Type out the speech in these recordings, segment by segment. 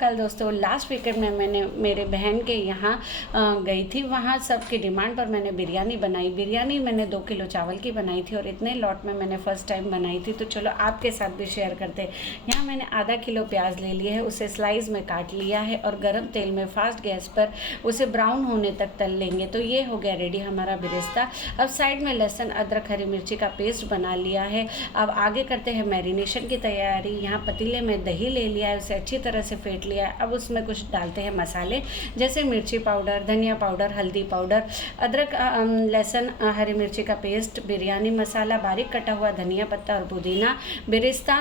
महाकाल दोस्तों। Last weekend में मैंने मेरे बहन के यहाँ गई थी। वहाँ सबकी डिमांड पर मैंने बिरयानी बनाई। बिरयानी मैंने 2 किलो चावल की बनाई थी और इतने लॉट में मैंने फ़र्स्ट टाइम बनाई थी, तो चलो आपके साथ भी शेयर करते हैं। यहाँ मैंने आधा किलो प्याज ले लिया है, उसे स्लाइस में काट लिया है और गर्म तेल में फास्ट गैस पर उसे ब्राउन होने तक तल लेंगे। तो ये हो गया रेडी हमारा बिरिस्ता। अब साइड में लहसुन, अदरक, हरी मिर्ची का पेस्ट बना लिया है। अब आगे करते हैं मैरिनेशन की तैयारी। यहाँ पतीले में दही ले लिया है, उसे अच्छी तरह से फेंट लिया है। अब उसमें कुछ डालते हैं मसाले, जैसे मिर्ची पाउडर, धनिया पाउडर, हल्दी पाउडर, अदरक, लहसुन, हरी मिर्ची का पेस्ट, बिरयानी मसाला, बारीक कटा हुआ धनिया पत्ता और पुदीना। बिरिस्ता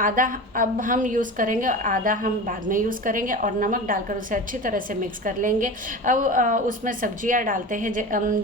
आधा अब हम यूज़ करेंगे और आधा हम बाद में यूज़ करेंगे, और नमक डालकर उसे अच्छी तरह से मिक्स कर लेंगे। अब उसमें सब्जियां डालते हैं।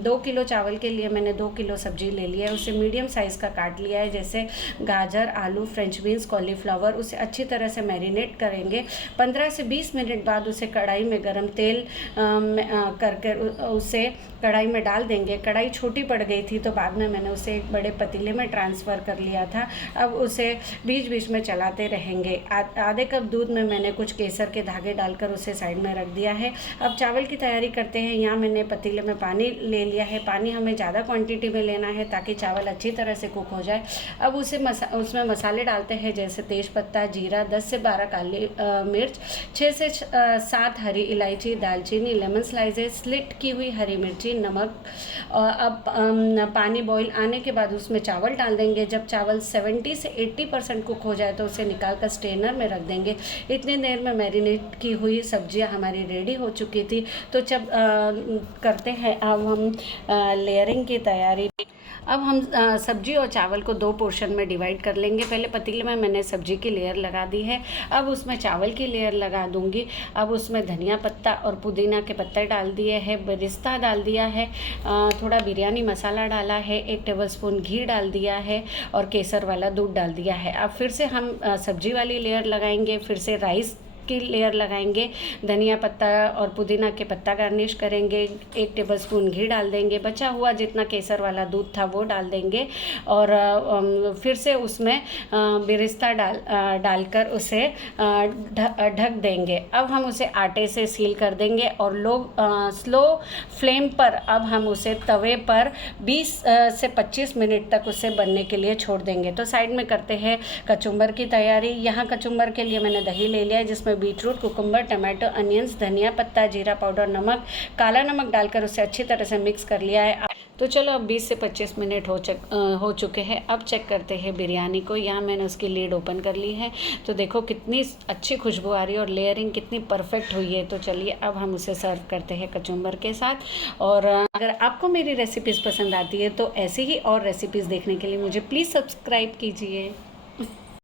2 किलो चावल के लिए मैंने 2 किलो सब्जी ले लिया है, उसे मीडियम साइज़ का काट लिया है, जैसे गाजर, आलू, फ्रेंच बीन्स, कॉलीफ्लावर। उसे अच्छी तरह से मैरिनेट करेंगे। 15 से 20 मिनट बाद उसे कढ़ाई में गरम तेल करके उसे कढ़ाई में डाल देंगे। कढ़ाई छोटी पड़ गई थी तो बाद में मैंने उसे एक बड़े पतीले में ट्रांसफ़र कर लिया था। अब उसे बीच बीच में चलाते रहेंगे। आधे कप दूध में मैंने कुछ केसर के धागे डालकर उसे साइड में रख दिया है। अब चावल की तैयारी करते हैं। यहाँ मैंने पतीले में पानी ले लिया है। पानी हमें ज़्यादा क्वांटिटी में लेना है ताकि चावल अच्छी तरह से कुक हो जाए। अब उसमें मसाले डालते हैं, जैसे तेज़पत्ता, जीरा, 10 से 12 काली मिर्च, 6 से 7 हरी इलायची, दालचीनी, लेमन स्लाइसेस, स्लिट की हुई हरी मिर्ची, नमक। अब पानी बॉईल आने के बाद उसमें चावल डाल देंगे। जब चावल 70 से 80% कुक हो जाए तो उसे निकाल कर स्ट्रेनर में रख देंगे। इतनी देर में मैरिनेट की हुई सब्जियां हमारी रेडी हो चुकी थी। तो जब करते हैं अब हम लेयरिंग की तैयारी। अब हम सब्जी और चावल को 2 पोर्शन में डिवाइड कर लेंगे। पहले पतीले में मैंने सब्जी की लेयर लगा दी है, अब उसमें चावल की लेयर लगा दूंगी। अब उसमें धनिया पत्ता और पुदीना के पत्ते डाल दिए हैं, बिरिस्ता डाल दिया है, थोड़ा बिरयानी मसाला डाला है, 1 टेबलस्पून घी डाल दिया है और केसर वाला दूध डाल दिया है। अब फिर से हम सब्जी वाली लेयर लगाएंगे, फिर से राइस की लेयर लगाएंगे, धनिया पत्ता और पुदीना के पत्ता गार्निश करेंगे, 1 टेबलस्पून घी डाल देंगे, बचा हुआ जितना केसर वाला दूध था वो डाल देंगे और फिर से उसमें बिरिस्ता डालकर उसे ढक देंगे। अब हम उसे आटे से सील कर देंगे और स्लो फ्लेम पर अब हम उसे तवे पर 20 से 25 मिनट तक उसे बनने के लिए छोड़ देंगे। तो साइड में करते हैं कचुम्बर की तैयारी। यहाँ कचुम्बर के लिए मैंने दही ले लिया है, जिसमें बीटरूट, कुकुम्बर, टमाटो, अनियंस, धनिया पत्ता, जीरा पाउडर, नमक, काला नमक डालकर उसे अच्छी तरह से मिक्स कर लिया है। तो चलो अब 20 से 25 मिनट हो चुके हैं। अब चेक करते हैं बिरयानी को। यहाँ मैंने उसकी लीड ओपन कर ली है, तो देखो कितनी अच्छी खुशबू आ रही है और लेयरिंग कितनी परफेक्ट हुई है। तो चलिए अब हम उसे सर्व करते हैं कचुम्बर के साथ। और अगर आपको मेरी रेसिपीज़ पसंद आती है तो ऐसी ही और रेसिपीज़ देखने के लिए मुझे प्लीज़ सब्सक्राइब कीजिए।